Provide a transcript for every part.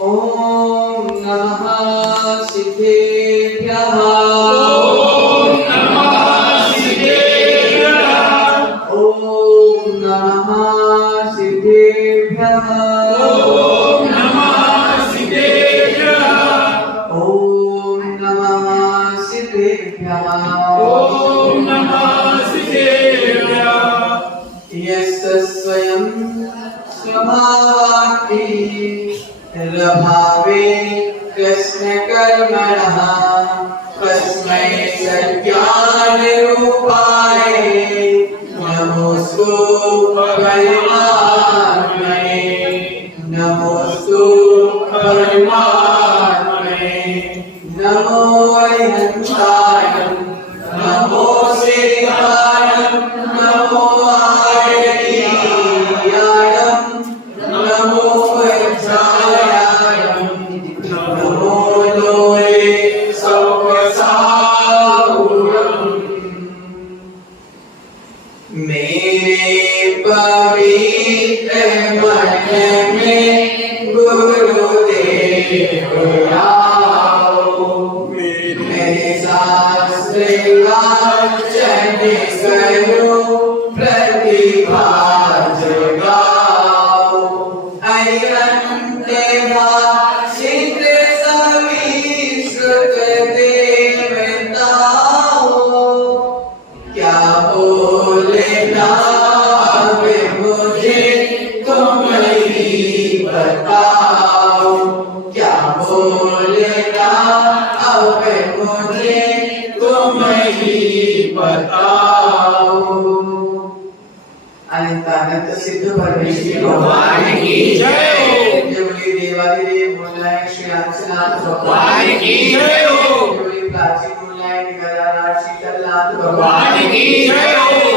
ओम नमः सिद्धेभ्यः। ओम नमः सिद्धेभ्यः। ओम नमः सिद्धेभ्यः। ओम नमः सिद्धेभ्यः। ओम नमः सिद्धेभ्यः। ओम नमः सिद्धेभ्यः। यस्य स्वयं स्वभावात्ति रभावे कृष्ण कर्मणः तस्मै सज्ञान रूपाय नमोस्तु परमात्मने। नमोस्तु परमात्मने। नमो अरिहंताय नमो सेवाय नमो अनंत सिद्ध परमेश्वर भगवान की जय। बोलिए देवादिदेव बोलाए श्री हंसनाथ भगवान की जय। बोलिए प्राचीन बोलाए गदाधर शीतलनाथ भगवान की जय।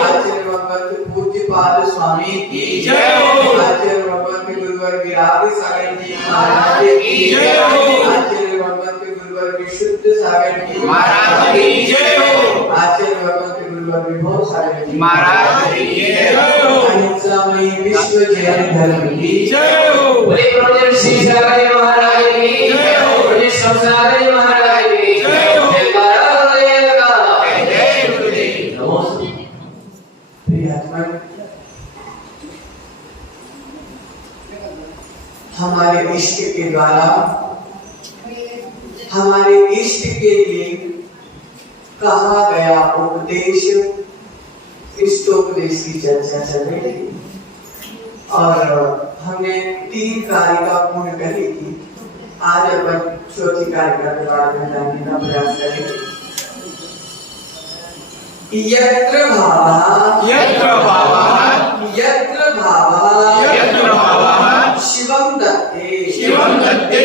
आचार्य भगवत पूज्य पाद स्वामी की जय। आचार्य भगवत गुरुवर विराग सागर जी महाराज की जय। आचार्य भगवत गुरुवर विशुद्ध सागर जी महाराज की जय। आचार्य भगवत गुरुवर विभव सागर जी महाराज की जय। विश्व जैन धर्म की जय। बोले प्रोजेक्ट श्री सागर महाराज की जय। बोले सागर महाराज की जय। जय गुरुदेव। नमस्ते प्रिय आत्मा, हमारे इष्ट के द्वारा हमारे इष्ट के लिए कहा गया उपदेश, इष्टोपदेश की चर्चा चल रही थी और हमने 3 कारिका पूर्ण करी थी। आज अपन चौथी कारिका के बारे में जानने का प्रयास करेंगे। यत्र भावः यत्र भावः यत्र भावः यत्र भावः शिवं दत्ते शिवं दत्ते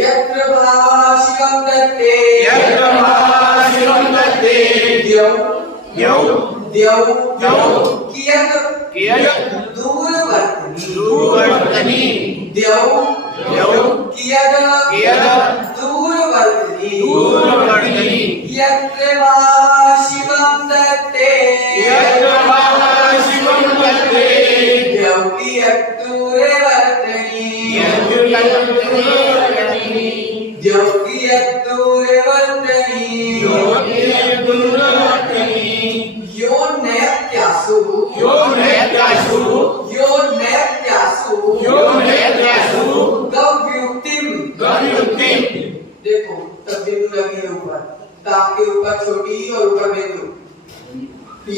यत्र भावः शिवं दत्ते यत्र भावः शिवं दत्ते द्यौ द्यौ द्यौ द्यौ कियत् दूरवर्तिनी दूरवर्तिनी द्यौ द्यौ कियत् दूरवर्तिनी दूरवर्तिनी यत्र भावः शिवं दत्ते यत्र भावः शिवं दत्ते द्यौ कियत् दूरवर्तिनी द्यौ कियत् दूरवर्तिनी यो नैत्यासु यो नैत्यासु यो नैत्यासु यो नैत्यासु गव्युक्तिम गव्युक्तिम। देखो तब बिंदु लगी है ऊपर, ताक के ऊपर छोटी और ऊपर बिंदु।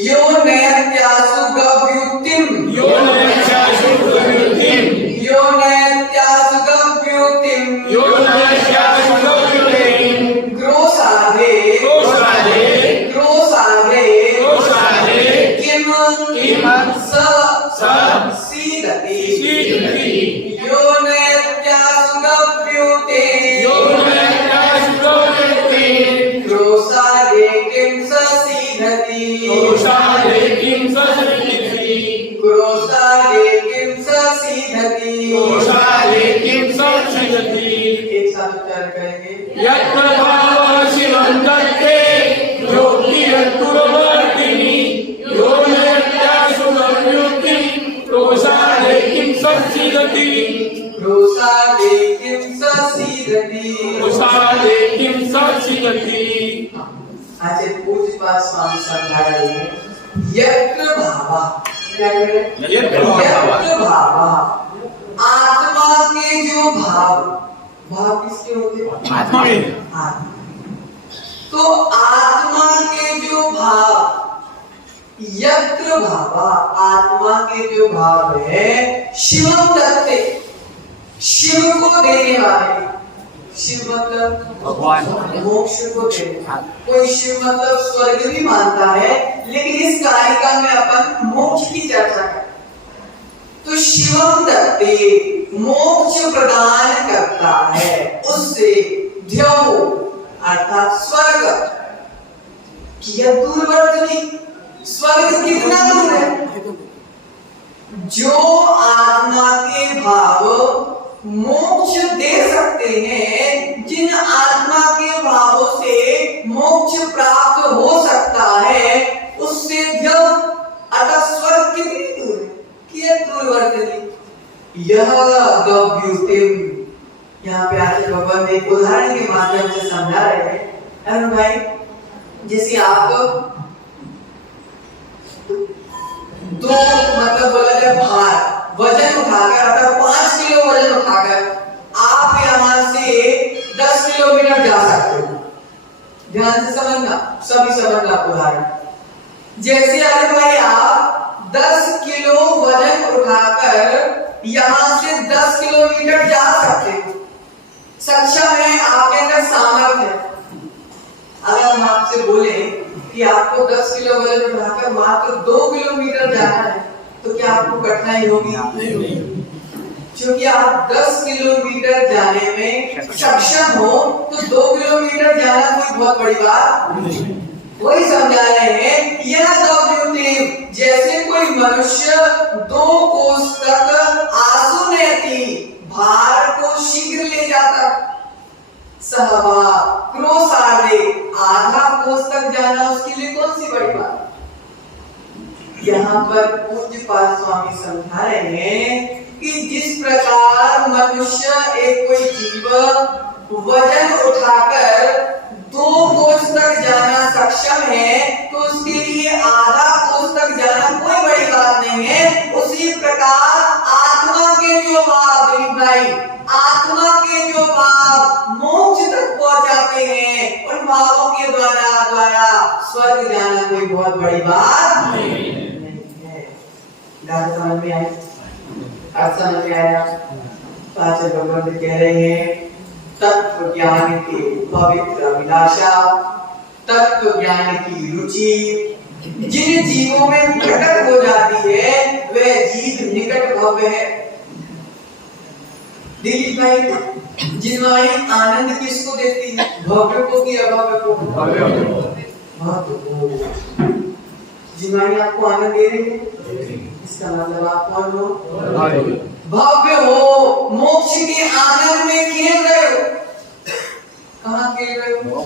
यो नैत्यासु गव्युक्तिम यो नैत्यासु गव्युक्तिम यो नैत्यासु गव्युक्तिम यो नैत्यासु गव्युक्तिम ग्रोसाधे ग्रोसाधे ग्रोसाधे ग्रोसाधे किम किम स सीदति सीदति यो नैत्यासु गव्युक्तिम यो नैत्यासु गव्युक्तिम ग्रोसाधे किम स सीदति ग्रोसाधे किम स सीदति ग्रोसाधे किम स सीदति ग्रोसाधे किम स सीदति। एक साथ उच्चारण करेंगे। यत्र भावः शिवं दत्ते यो कियत् दूरवर्तिनी यो नैत्यासु गव्युक्तिम ग्रोसाधे किम स सीदति ग्रोसाधे किम स सीदति कुशाले किं सत्सिदति। आज पूज्यपाद स्वामी समझा रहे हैं यत्र भावा, यत्र भावा, आत्मा के जो भाव, भाव किसके होते हैं? आत्मा में। तो आत्मा के जो भाव, यत्र भावा, आत्मा के जो भाव है, शिवम दत्ते, शिव को देने वाले। शिव मतलब भगवान, मोक्ष को देने। कोई शिव मतलब स्वर्ग भी मानता है, लेकिन इस कारिका में अपन मोक्ष की चर्चा करें। तो शिवम दत्ते, मोक्ष प्रदान करता है, उससे ध्यो अर्थात स्वर्ग किया दूरवर्ती। स्वर्ग कितना दूर है? जो आत्मा के भाव मोक्ष दे सकते हैं, जिन आत्मा के भावों से मोक्ष प्राप्त हो सकता है, उससे जब अतः स्वर्ग कितनी दूर है? कियत् दूरवर्ती। यह गव्युतिम, यहाँ पे आचार्य भगवान एक उदाहरण के माध्यम से समझा रहे हैं। अरुण भाई, जैसे आप दो मतलब बोला जाए भार वजन उठाकर, अगर 5 किलो वजन उठाकर आप यहाँ से 10 किलोमीटर जा सकते हो। ध्यान से समझना, सभी समझना उदाहरण। जैसे अरे भाई आप 10 किलो वजन उठाकर यहाँ से 10 किलोमीटर जा सकते हो, सक्षम है, आपके अंदर सामर्थ्य है। अगर हम आपसे बोले कि आपको 10 किलो वजन उठाकर मात्र 2 किलोमीटर जाना है, तो क्या आपको कठिनाई होगी? क्योंकि आप 10 किलोमीटर जाने में सक्षम हो, तो 2 किलोमीटर जाना कोई बहुत बड़ी बात नहीं। वही समझा रहे हैं, यह गव्युतिम, जैसे कोई मनुष्य 2 कोस तक आसुनेति, भार को शीघ्र ले जाता, सहवा क्रोसार्धे, आधा कोस तक जाना उसके लिए कौन सी बड़ी बात। यहाँ पर पूज्यपाद स्वामी समझा रहे हैं कि जिस प्रकार मनुष्य, एक कोई जीव वजन उठाकर 2 कोस तक जाना सक्षम है, तो उसके लिए आधा कोस तक जाना कोई बड़ी बात नहीं है। उसी प्रकार आत्मा के जो भाव, भाई आत्मा के जो भाव मोक्ष तक पहुंचाते हैं, उन भावों के द्वारा स्वर्ग जाना कोई बहुत बड़ी बात नहीं है। समझ में आया? अर्थ समझ में आया? आचार्य भगवान कह रहे हैं तत्व ज्ञान की पवित्र अभिलाषा, तत्व ज्ञान की रुचि जिन जीवों में प्रकट हो जाती है, वह जीव निकट भव्य है। दिलीप भाई, जिनवाणी आनंद किसको देती है? भव्य को कि अभव्य को? भव्य को। जिनवाणी आपको आनंद दे रही है, इसका मतलब आप कौन हो? भव्य हो, मोक्ष के आनंद में खेल रहे हो। कहाँ खेल रहे हो?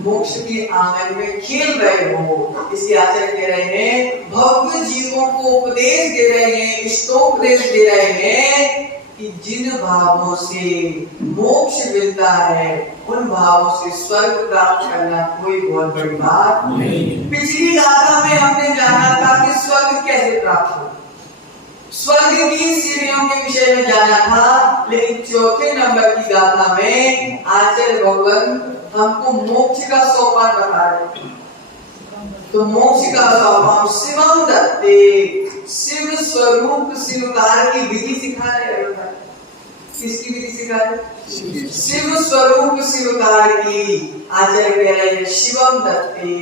मोक्ष के आनंद में खेल रहे हो। इसके आचार्य कह रहे हैं, भव्य जीवों को उपदेश दे रहे हैं, इष्टोपदेश दे रहे हैं कि जिन भावों से मोक्ष मिलता है, उन भावों से स्वर्ग प्राप्त करना कोई बहुत बड़ी बात नहीं। पिछली गाथा में हमने जाना था कि स्वर्ग कैसे प्राप्त हो, स्वर्ग की सीढ़ियों के विषय में जाना था, लेकिन चौथे नंबर की गाथा में आचार्य भगवान हमको मोक्ष का सोपान बता रहे हैं। तो मोक्ष का सोपान शिवम दत्ते, शिव स्वरूप शिवकार की विधि सिखा रहे हैं। किसकी विधि सिखा रहे? शिव स्वरूप शिवकार की। आचार्य कह रहे हैं शिवम दत्ते,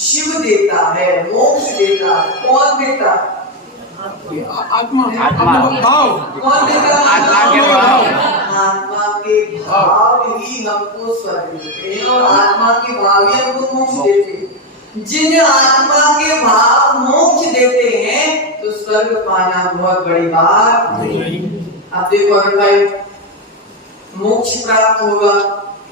शिव देता है, मोक्ष देता है। कौन देता है? आत्मा, भाव। कौन देता है? आत्मा के भाव। आत्मा के भाव ही हमको स्वर्ग देते हैं, और आत्मा के भाव ही हमको मोक्ष देते हैं। जिन आत्मा के भाव मोक्ष देते हैं, तो स्वर्ग पाना बहुत बड़ी बात नहीं। अब देखो अगर भाई मोक्ष प्राप्त होगा,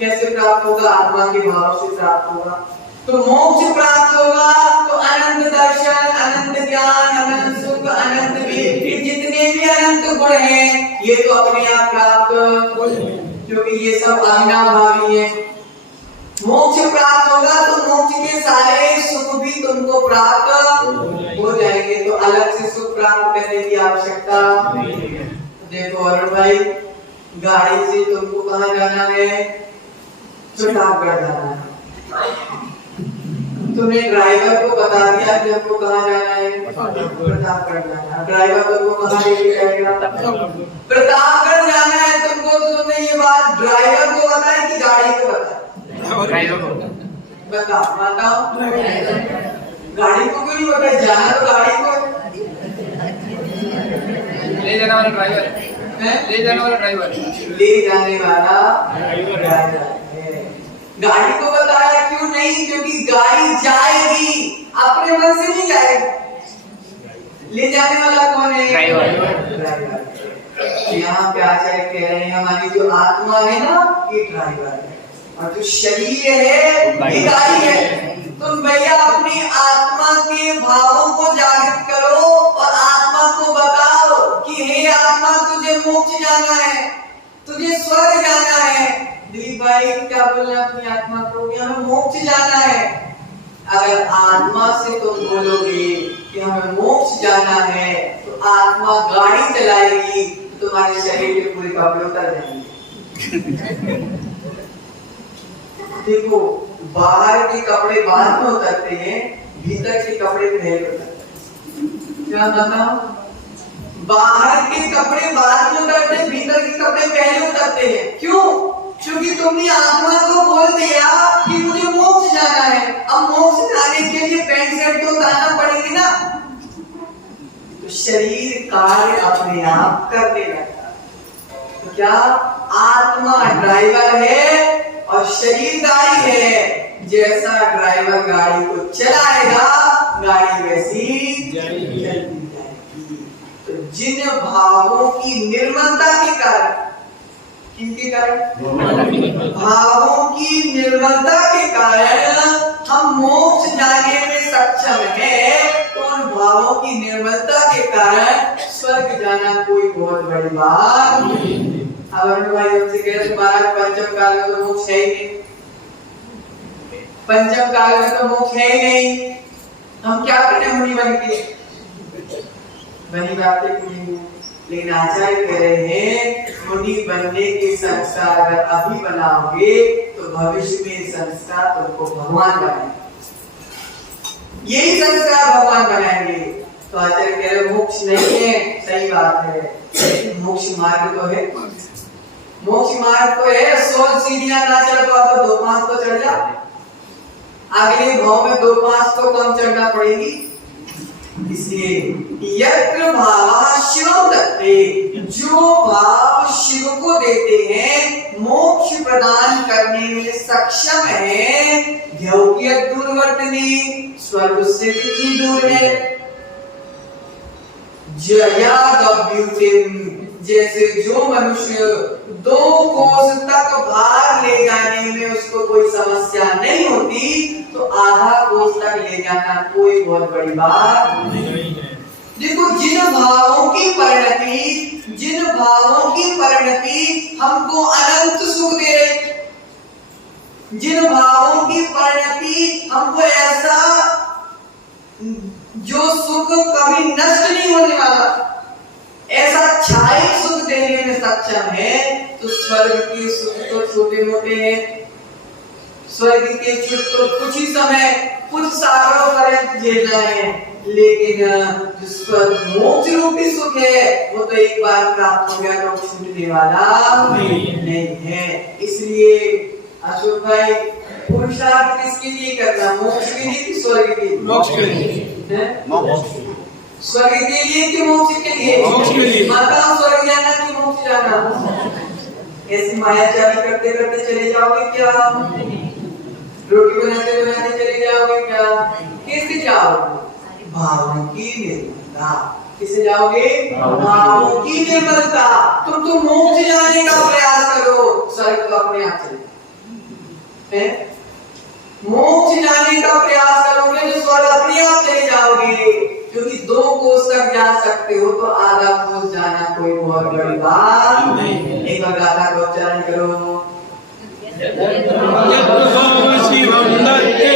कैसे प्राप्त होगा? आत्मा के भाव से प्राप्त होगा। तो मोक्ष प्राप्त होगा तो अनंत दर्शन, अनंत ज्ञान, अनंत सुख, अनंत वीर, जितने भी अनंत गुण हैं, ये तो अपने आप प्राप्त क्योंकि ये सब अविनाभावी है। मोक्ष प्राप्त होगा तो मोक्ष के सारे सुख भी तुमको प्राप्त हो जाएंगे, तो अलग से सुख प्राप्त करने की आवश्यकता नहीं है। देखो अरुण भाई, गाड़ी से तुमको कहाँ जाना है? प्रतापगढ़ जाना है। तुमने ड्राइवर को बता दिया कि हमको कहाँ जाना है? प्रतापगढ़ जाना है। ड्राइवर तुमको कहाँ लेके जाएगा? प्रतापगढ़ जाना है तुमको, तो तुमने ये बात ड्राइवर को बताई कि गाड़ी को बताई? बताओ, गाड़ी को क्यों नहीं बताया? जाना तो गाड़ी को, ले जाने वाला ड्राइवर है, ले जाने वाला ड्राइवर, ले जाने वाला ड्राइवर है। गाड़ी को बताया क्यों नहीं? क्योंकि गाड़ी जाएगी, अपने मन से नहीं जाएगी। ले जाने वाला कौन है? ड्राइवर। यहाँ पे आचार्य कह रहे हैं हमारी जो आत्मा है ना, ये ड्राइवर है, और जो शरीर है ये गाड़ी है। तुम भैया अपनी आत्मा के भावों को जागृत करो और आत्मा को बताओ कि हे आत्मा, तुझे मोक्ष जाना है, तुझे स्वर्ग जाना है। दिलीप भाई क्या बोल रहे हैं अपनी आत्मा को? हमें मोक्ष जाना है। अगर आत्मा से तुम बोलोगे कि हमें मोक्ष जाना है, तो आत्मा गाड़ी चलाएगी, तुम्हारे शरीर के पूरे कपड़े उतर जाएंगे। देखो, बाहर के कपड़े बाद में उतरते हैं, भीतर के कपड़े पहले उतरते हैं। क्या बताओ? बाहर के कपड़े बाद में उतरते हैं, भीतर के कपड़े पहले उतरते हैं। क्यों? क्योंकि तुमने आत्मा को बोल दिया कि मुझे मोक्ष जाना है। अब मोक्ष जाने के लिए पैंट शर्ट तो उतारना पड़ेगी ना, तो शरीर कार्य अपने आप करने लगता। तो क्या आत्मा ड्राइवर है और शरीर गाड़ी है? जैसा ड्राइवर गाड़ी को चलाएगा, गाड़ी वैसी चलती जाएगी। तो जिन भावों की निर्मलता के कारण, किनके कारण? भावों की निर्मलता के कारण हम मोक्ष जाने में सक्षम हैं, तो उन भावों की निर्मलता के कारण स्वर्ग जाना कोई बहुत बड़ी बात नहीं। अब भाई हमसे कह रहे तुम्हारा पंचम काल में तो मोक्ष है ही नहीं, पंचम काल में तो मोक्ष है ही नहीं, हम क्या करें मुनि बन के? बनी बातें नहीं। लेकिन आचार्य कह रहे हैं मुनि बनने के संस्कार अगर अभी बनाओगे तो भविष्य में संस्कार तुमको भगवान बनाएंगे, यही संस्कार भगवान बनाएंगे। तो आचार्य कह रहे मोक्ष नहीं है, सही बात है, मोक्ष मार्ग तो है, मोक्ष मार्ग तो है। 100 सीढ़ियां ना चढ़ पाओ तो 2-5 तो चढ़ जा, अगले भाव में 2-5 तो कम चढ़ना पड़ेगी। इसलिए यत्र भावः शिवं दत्ते, जो भाव शिव को देते हैं, मोक्ष प्रदान करने में सक्षम है, ध्यौकियत् दूरवर्तिनी, स्वर्ग से कितनी दूर है? जयादभ्युतिम्, जैसे जो मनुष्य 2 कोस तक भार ले जाने में उसको कोई समस्या नहीं होती, तो आधा कोस तक ले जाना कोई बहुत बड़ी बात नहीं है। देखो, जिन भावों की परिणति हमको अनंत सुख दे रही, जिन भावों की परिणति हमको ऐसा जो सुख कभी नष्ट नहीं होने वाला, ऐसा छाई सुख देने में सक्षम है, तो स्वर्ग के सुख तो छोटे मोटे हैं। स्वर्ग के सुख तो कुछ ही समय, कुछ सालों पर्यंत झेलना है, लेकिन जो स्वर्ग मोक्ष रूपी सुख है वो तो एक बार प्राप्त हो गया तो छूटने वाला नहीं है। इसलिए अशोक भाई, पुरुषार्थ किसके लिए करना? मोक्ष के लिए कि स्वर्ग के लिए? मोक्ष के लिए। स्वर्ग के लिए कि मोक्ष के लिए? मोक्ष के लिए। माता स्वर्ग जाना कि मोक्ष जाना? ऐसी मायाचारी करते करते चले जाओगे क्या? रोटी बनाते बनाते चले जाओगे क्या? कैसे जाओगे? भावों की निर्मलता। किसे जाओगे? भावों की निर्मलता। तुम तो मोक्ष जाने का प्रयास करो, स्वर्ग तो अपने आप चले, मोक्ष जाने का प्रयास करोगे तो स्वर्ग अपने आप चले जाओगे, क्योंकि 2 कोस तक जा सकते हो तो आधा कोस जाना कोई बहुत बड़ी बात नहीं। एक बार गाथा को उच्चारण करो। यत्तु शिवं दत्ते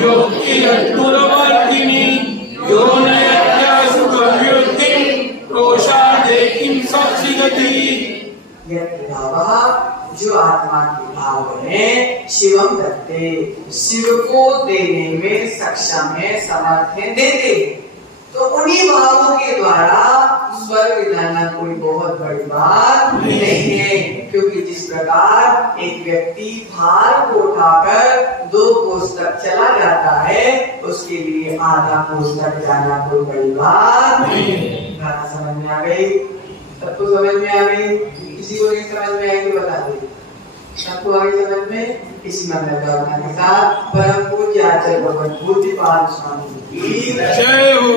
योगिरत्तुरवर्तिनि यो नयत्यासु गव्योति प्रोषादे किं सत्सिगति। यत्भावः जो आत्मा के भाव है शिवम दत्ते शिव को देने में सक्षम है, समर्थ है, देते। तो उन्हीं भावों के द्वारा स्वर्ग जाना कोई बहुत बड़ी बात नहीं है, क्योंकि जिस प्रकार एक व्यक्ति भार को उठाकर 2 कोस तक चला जाता है, उसके लिए आधा कोस तक जाना कोई बड़ी बात नहीं है। बात समझ में आ गई? सबको समझ में आ गई? किसी को नहीं समझ में आई तो बता दे। सबको आगे समझ में? इसी मंगल भावना के साथ परम पूज्य आचार्य भगवत पूज्यपाद स्वामी की जय हो।